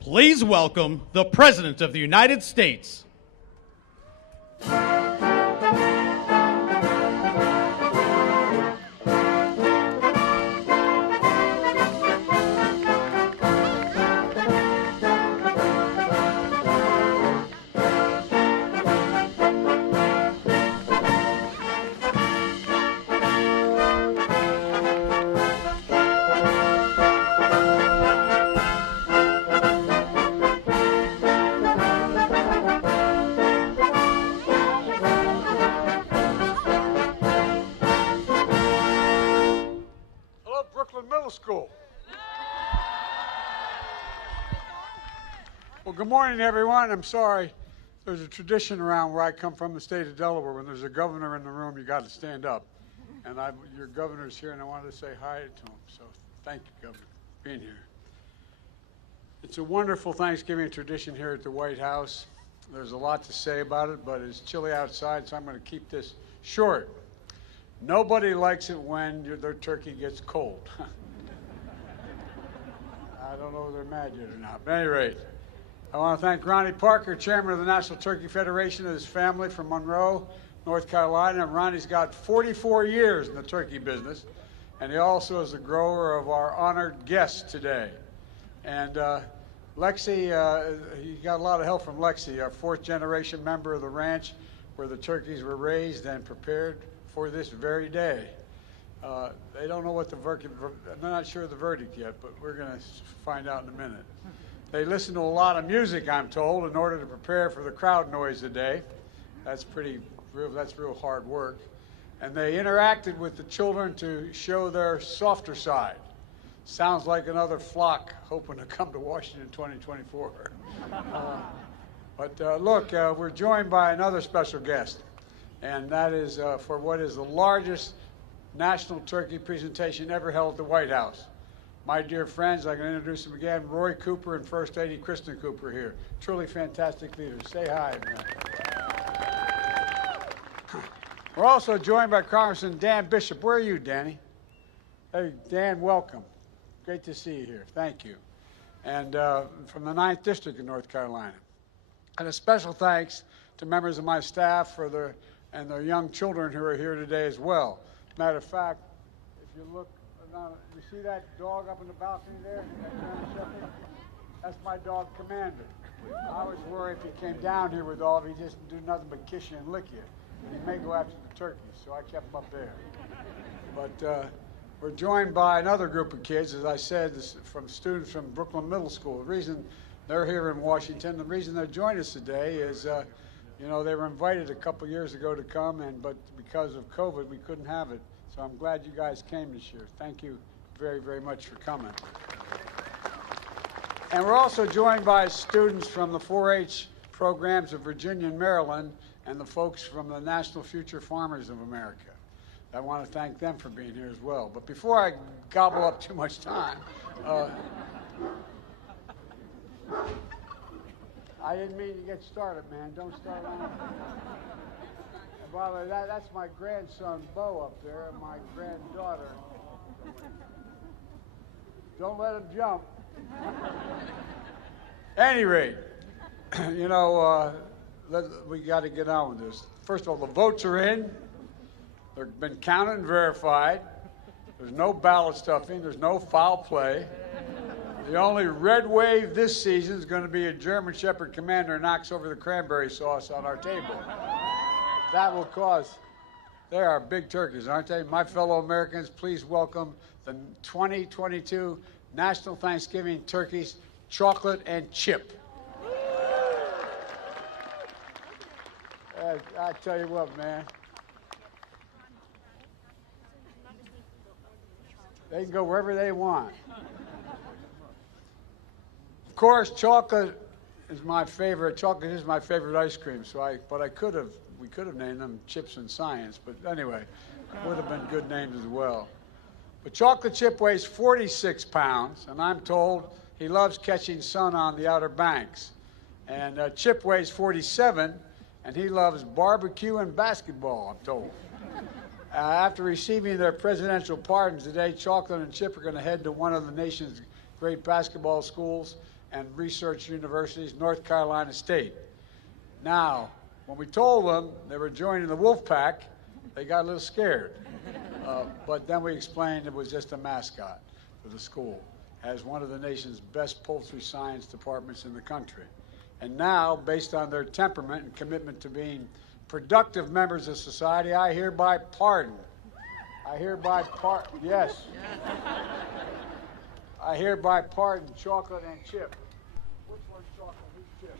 Please welcome the President of the United States. School. Well, good morning, everyone. I'm sorry. There's a tradition around where I come from, the state of Delaware. When there's a governor in the room, you got to stand up. And your governor's here, and I wanted to say hi to him. So thank you, Governor, for being here. It's a wonderful Thanksgiving tradition here at the White House. There's a lot to say about it, but it's chilly outside, so I'm going to keep this short. Nobody likes it when their turkey gets cold. I don't know if they're mad yet or not. But at any rate, I want to thank Ronnie Parker, chairman of the National Turkey Federation, and his family from Monroe, North Carolina. And Ronnie's got 44 years in the turkey business, and he also is the grower of our honored guest today. And Lexi, he got a lot of help from Lexi, our fourth-generation member of the ranch where the turkeys were raised and prepared for this very day. They don't know what the verdict, they're not sure of the verdict yet, but we're going to find out in a minute. They listen to a lot of music, I'm told, in order to prepare for the crowd noise today. That's real hard work. And they interacted with the children to show their softer side. Sounds like another flock hoping to come to Washington 2024. Look, we're joined by another special guest, and that is for what is the largest national turkey presentation ever held at the White House. My dear friends, I can introduce them again, Roy Cooper and First Lady Kristen Cooper here. Truly fantastic leaders. Say hi, man. We're also joined by Congressman Dan Bishop. Where are you, Danny? Hey, Dan, welcome. Great to see you here. Thank you. And from the 9th District of North Carolina. And a special thanks to members of my staff and their young children who are here today as well. Matter of fact, if you look, you see that dog up in the balcony there? That German Shepherd? That's my dog, Commander. I was worried if he came down here with all of he'd just do nothing but kiss you and lick you. He may go after the turkeys, so I kept him up there. But we're joined by another group of kids, as I said, from students from Brooklyn Middle School. The reason they're here in Washington, the reason they're joining us today is, they were invited a couple years ago to come, but because of COVID, we couldn't have it. So I'm glad you guys came this year. Thank you very, very much for coming. And we're also joined by students from the 4-H programs of Virginia and Maryland, and the folks from the National Future Farmers of America. I want to thank them for being here as well. But before I gobble up too much time, I didn't mean to get started, man. Don't start on. By the way, that's my grandson, Bo, up there, and my granddaughter. Don't let him jump. At any rate, we got to get on with this. First of all, the votes are in. They've been counted and verified. There's no ballot stuffing. There's no foul play. The only red wave this season is going to be a German Shepherd Commander knocks over the cranberry sauce on our table. That will cause. They are big turkeys, aren't they? My fellow Americans, please welcome the 2022 National Thanksgiving Turkeys, Chocolate and Chip. I tell you what, man. They can go wherever they want. Of course, chocolate is my favorite. Chocolate is my favorite ice cream. We could have named them Chips and Science, but anyway, would have been good names as well. But Chocolate Chip weighs 46 pounds, and I'm told he loves catching sun on the Outer Banks. And Chip weighs 47, and he loves barbecue and basketball, I'm told. After receiving their presidential pardons today, Chocolate and Chip are going to head to one of the nation's great basketball schools and research universities, North Carolina State. Now, when we told them they were joining the Wolf Pack, they got a little scared. But then we explained it was just a mascot for the school, as one of the nation's best poultry science departments in the country. And now, based on their temperament and commitment to being productive members of society, I hereby pardon. Yes. I hereby pardon Chocolate and Chip. Which one's Chocolate? Who's Chip?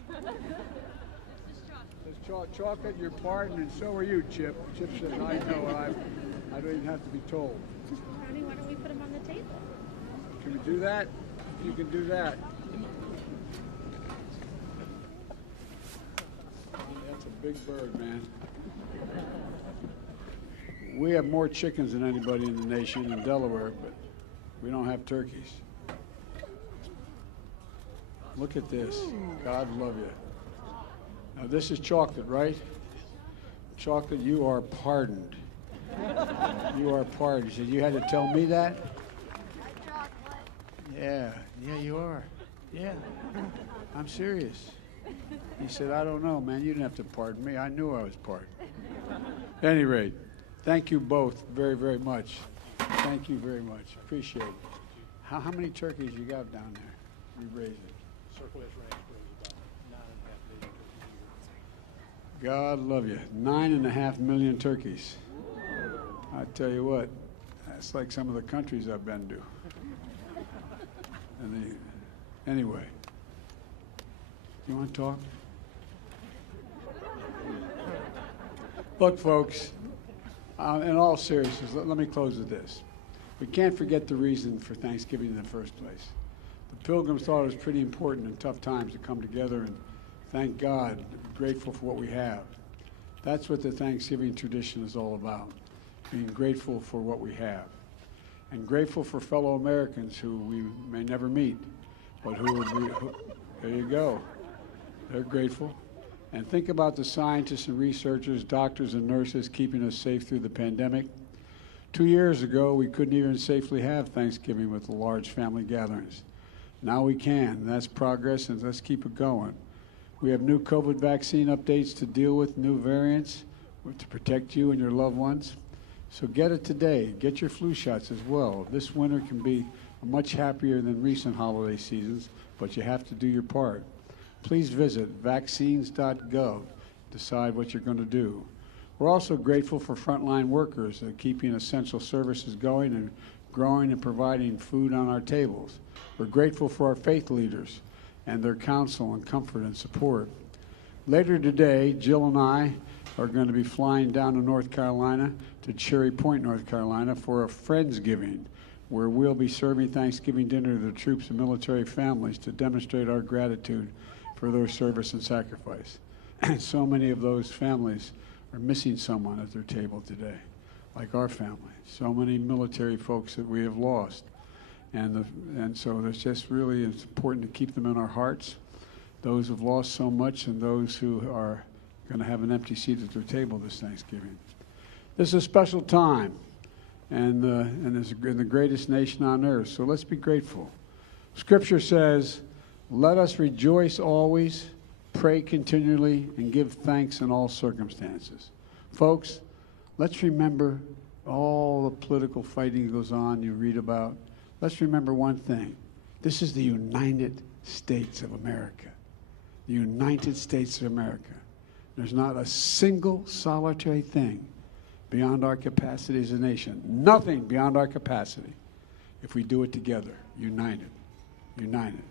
Chocolate, you're pardoned, and so are you, Chip. Chip says, I know, I don't even have to be told. Ronnie, why don't we put him on the table? Can we do that? You can do that. That's a big bird, man. We have more chickens than anybody in the nation in Delaware, but we don't have turkeys. Look at this. God love you. Now this is chocolate, right? Chocolate, you are pardoned. You are pardoned. You said you had to tell me that? Yeah, you are. Yeah, I'm serious. He said, I don't know, man. You didn't have to pardon me. I knew I was pardoned. At any rate, thank you both very, very much. Thank you very much. Appreciate it. How many turkeys you got down there? You raised it. Circle-S Ranch brings about 9.5 million turkeys a year. God love you. 9.5 million turkeys. I tell you what, that's like some of the countries I've been to. Anyway, you want to talk? Look, folks, in all seriousness, let me close with this. We can't forget the reason for Thanksgiving in the first place. The Pilgrims thought it was pretty important in tough times to come together and thank God, grateful for what we have. That's what the Thanksgiving tradition is all about, being grateful for what we have. And grateful for fellow Americans who we may never meet, but who will be, there you go. They're grateful. And think about the scientists and researchers, doctors and nurses keeping us safe through the pandemic. 2 years ago, we couldn't even safely have Thanksgiving with large family gatherings. Now we can. That's progress, and let's keep it going. We have new COVID vaccine updates to deal with, new variants to protect you and your loved ones. So get it today. Get your flu shots as well. This winter can be much happier than recent holiday seasons, but you have to do your part. Please visit vaccines.gov. Decide what you're going to do. We're also grateful for frontline workers keeping essential services going and growing and providing food on our tables. We're grateful for our faith leaders and their counsel and comfort and support. Later today, Jill and I are going to be flying down to North Carolina, to Cherry Point, North Carolina, for a Friendsgiving, where we'll be serving Thanksgiving dinner to the troops and military families to demonstrate our gratitude for their service and sacrifice. And so many of those families are missing someone at their table today, like our family. So many military folks that we have lost. And so it's just really it's important to keep them in our hearts, those who've lost so much and those who are going to have an empty seat at their table this Thanksgiving. This is a special time, and it's in the greatest nation on earth, so let's be grateful. Scripture says, let us rejoice always, pray continually, and give thanks in all circumstances. Folks, let's remember all the political fighting that goes on you read about. Let's remember one thing. This is the United States of America. The United States of America. There's not a single solitary thing beyond our capacity as a nation. Nothing beyond our capacity if we do it together, united. United.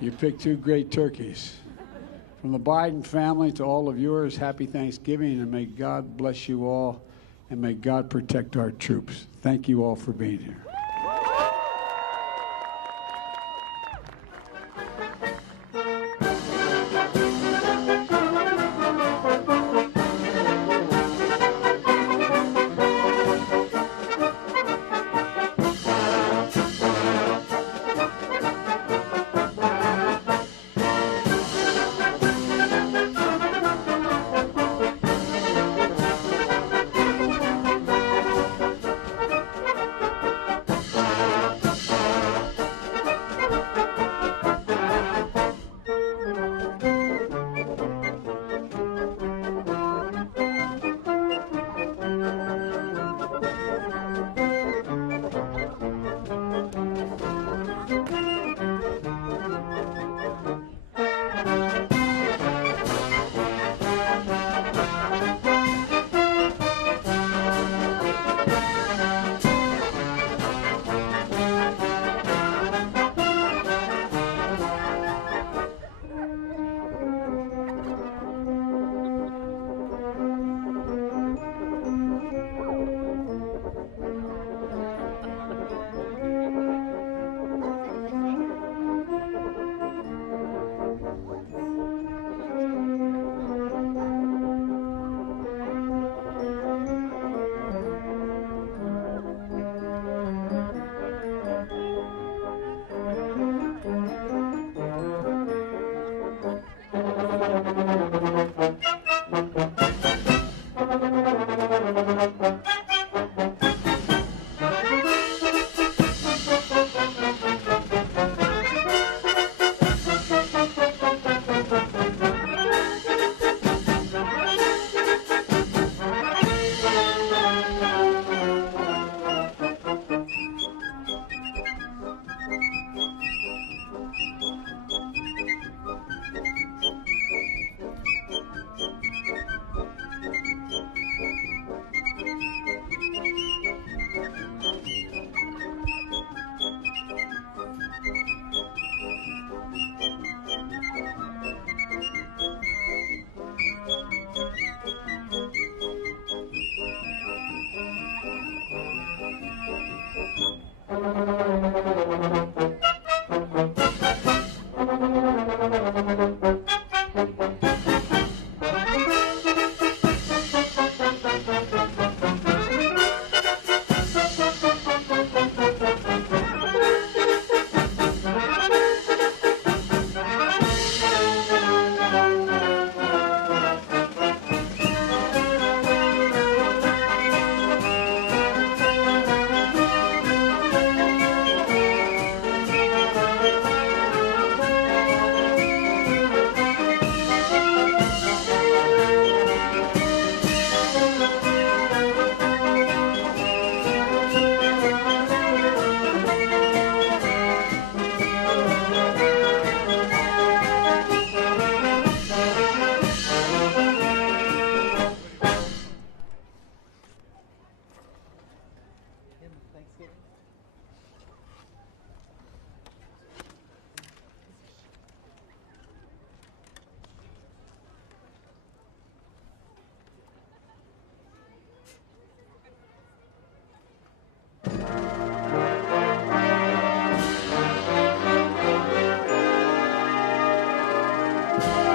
You picked two great turkeys. From the Biden family to all of yours, happy Thanksgiving, and may God bless you all, and may God protect our troops. Thank you all for being here. Thank you.